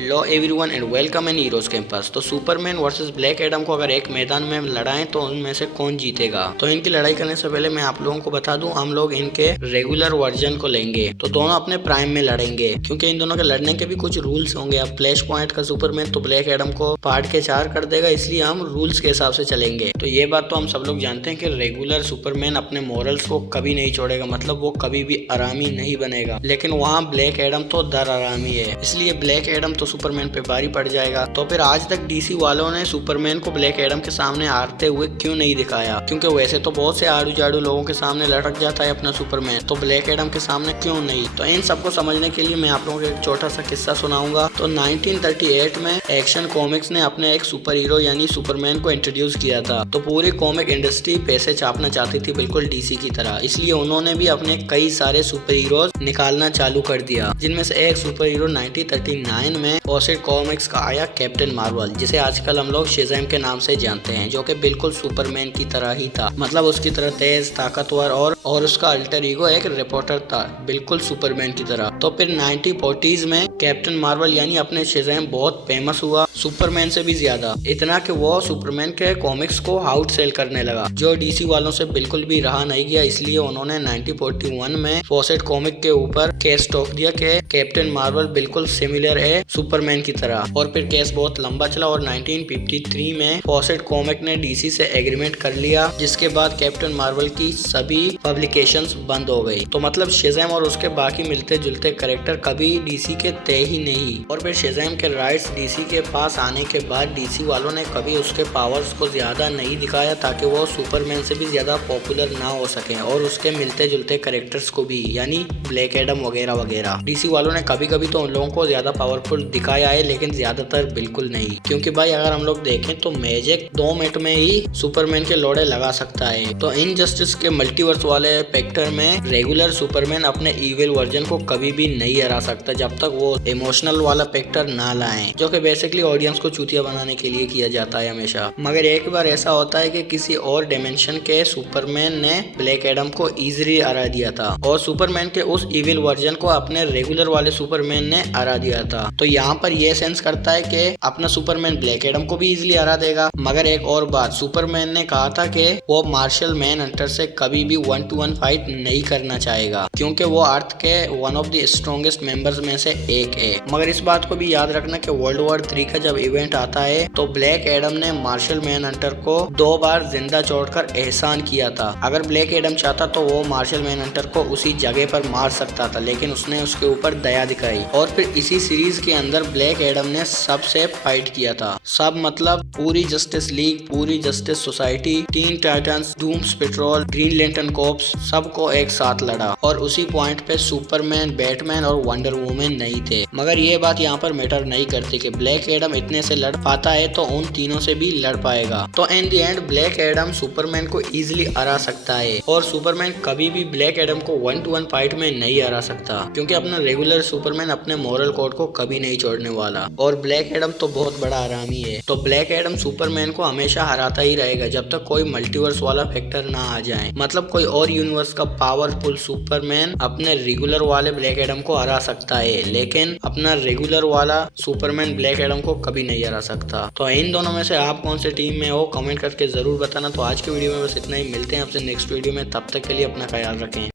Hello everyone and welcome in heroes campus. तो Superman versus black Adam को अगर एक मैदान में लड़ाएं तो उनमें से कौन जीतेगा। तो इनकी लड़ाई करने से पहले मैं आप लोगों को बता दूं, हम लोग इनके रेगुलर वर्जन को लेंगे तो दोनों अपने प्राइम में लड़ेंगे, क्योंकि इन दोनों के लड़ने के भी कुछ रूल्स होंगे। अब फ्लैश पॉइंट का सुपरमैन तो ब्लैक एडम को पार्ट के 4 कर देगा, इसलिए हम रूल्स के हिसाब से चलेंगे। तो ये बात तो हम सब लोग जानते हैं कि रेगुलर सुपरमैन अपने मॉरल्स को कभी नहीं छोड़ेगा, मतलब वो कभी भी आरामी नहीं बनेगा। लेकिन वहाँ ब्लैक एडम तो दर आरामी है, इसलिए ब्लैक एडम तो सुपरमैन पे भारी पड़ जाएगा। तो फिर आज तक डीसी वालों ने सुपरमैन को ब्लैक एडम के सामने हारते हुए क्यों नहीं दिखाया? क्योंकि वैसे तो बहुत से आड़ू जाड़ू लोगों के सामने लटक जाता है अपना सुपरमैन, तो ब्लैक एडम के सामने क्यों नहीं? तो इन सबको समझने के लिए मैं आप लोगों को एक छोटा सा किस्सा सुनाऊंगा। तो 1938 में एक्शन कॉमिक्स ने अपने एक सुपर हीरो यानी सुपरमैन को इंट्रोड्यूस किया था। तो पूरी कॉमिक इंडस्ट्री पैसे छापना चाहती थी बिल्कुल डीसी की तरह, इसलिए उन्होंने भी अपने कई सारे सुपर हीरोज निकालना चालू कर दिया, जिनमें से एक सुपर हीरो 1939 में फॉसेट कॉमिक्स का आया कैप्टन मार्वल, जिसे आजकल हम लोग शेज़ैम के नाम से जानते हैं, जो कि बिल्कुल सुपरमैन की तरह ही था। मतलब उसकी तरह तेज, ताकतवर और उसका अल्टर ईगो एक रिपोर्टर था, बिल्कुल सुपरमैन की तरह। तो फिर 1940s में कैप्टन मार्वल यानी अपने शेज़ैम बहुत फेमस हुआ, सुपरमैन से भी ज्यादा, इतना कि वो सुपरमैन के कॉमिक्स को आउट सेल करने लगा, जो डीसी वालों से बिल्कुल भी रहा नहीं गया। इसलिए उन्होंने 1941 में फॉसेट कॉमिक के ऊपर केस ठोक दिया कि कैप्टन मार्वल बिल्कुल सिमिलर है सुपरमैन की तरह। और फिर केस बहुत लंबा चला और 1953 में फॉसेट कॉमिक ने डीसी से एग्रीमेंट कर लिया, जिसके बाद कैप्टन मार्वल की सभी पब्लिकेशंस बंद हो गई। तो मतलब शेज़ैम और उसके बाकी मिलते जुलते कैरेक्टर कभी डीसी के थे ही नहीं। और फिर शेज़ैम के राइट्स डीसी के पास आने के बाद डीसी वालों ने कभी उसके पावर्स को ज्यादा नहीं दिखाया, ताकि वो सुपरमैन से भी ज्यादा पॉपुलर ना हो सके, और उसके मिलते जुलते कैरेक्टर्स को भी, यानी ब्लैक एडम वगैरह वगैरह। डीसी वालों ने कभी कभी तो उन लोगों को ज्यादा पावरफुल दिखाया है, लेकिन ज्यादातर बिल्कुल नहीं। क्योंकि भाई अगर हम लोग देखें तो मैजिक 2 मिनट में ही सुपरमैन के लोड़े लगा सकता है। तो इनजस्टिस के मल्टीवर्स वाले फैक्टर में रेगुलर सुपरमैन अपने इविल वर्जन को कभी भी नहीं हरा सकता, जब तक वो इमोशनल वाला फैक्टर ना लाएं, जो कि बेसिकली ऑडियंस को चूतिया बनाने के लिए किया जाता है हमेशा। मगर एक बार ऐसा होता है कि किसी और डायमेंशन के सुपरमैन ने ब्लैक एडम को इजीली हरा दिया था, और सुपरमैन के उस इविल वर्जन को अपने रेगुलर वाले सुपरमैन ने हरा दिया था। तो यहाँ पर यह सेंस करता है कि अपना सुपरमैन ब्लैक एडम को भी इजीली हरा देगा। मगर एक और बात, सुपरमैन ने कहा था कि वो मार्शल मैन हंटर से कभी भी 1-to-1 फाइट नहीं करना चाहेगा, क्योंकि वो अर्थ के one of the strongest members में से एक है। मगर इस बात को भी याद रखना कि वर्ल्ड वॉर 3 का जब इवेंट आता है तो ब्लैक एडम ने मार्शल मैन हंटर को 2 बार जिंदा छोड़कर एहसान किया था। अगर ब्लैक एडम चाहता तो वो मार्शल मैन हंटर को उसी जगह पर मार सकता था, लेकिन उसने उसके ऊपर दया दिखाई। और फिर इसी सीरीज के अंदर ब्लैक एडम ने सबसे फाइट किया था, सब मतलब पूरी जस्टिस लीग, पूरी Justice Society, Teen Titans, Doom Patrol, Green Lantern Corps, सबको एक साथ लड़ा। और उसी पॉइंट पे सुपरमैन, बैटमैन और वंडर वुमन नहीं थे। मगर ये बात यहाँ पर मैटर नहीं करती कि ब्लैक एडम इतने से लड़ पाता है तो उन तीनों से भी लड़ पाएगा। तो in the end black Adam Superman को इजीली हरा सकता है, और सुपरमैन कभी भी ब्लैक एडम को 1-to-1 फाइट में नहीं हरा सकता, क्योंकि अपना रेगुलर सुपरमैन अपने मॉरल कोड को कभी नहीं छोड़ने वाला। और ब्लैक एडम तो बहुत बड़ा आरामी है, तो ब्लैक एडम सुपरमैन को हमेशा हराता ही रहेगा जब तक कोई मल्टीवर्स वाला फैक्टर ना आ जाए। मतलब कोई और यूनिवर्स का पावरफुल सुपरमैन अपने रेगुलर वाले ब्लैक एडम को हरा सकता है, लेकिन अपना रेगुलर वाला सुपरमैन ब्लैक एडम को कभी नहीं हरा सकता। तो इन दोनों में से आप कौन से टीम में हो, कमेंट करके जरूर बताना। तो आज की वीडियो में बस इतना ही, मिलते हैं आपसे नेक्स्ट वीडियो में, तब तक के लिए अपना ख्याल रखें।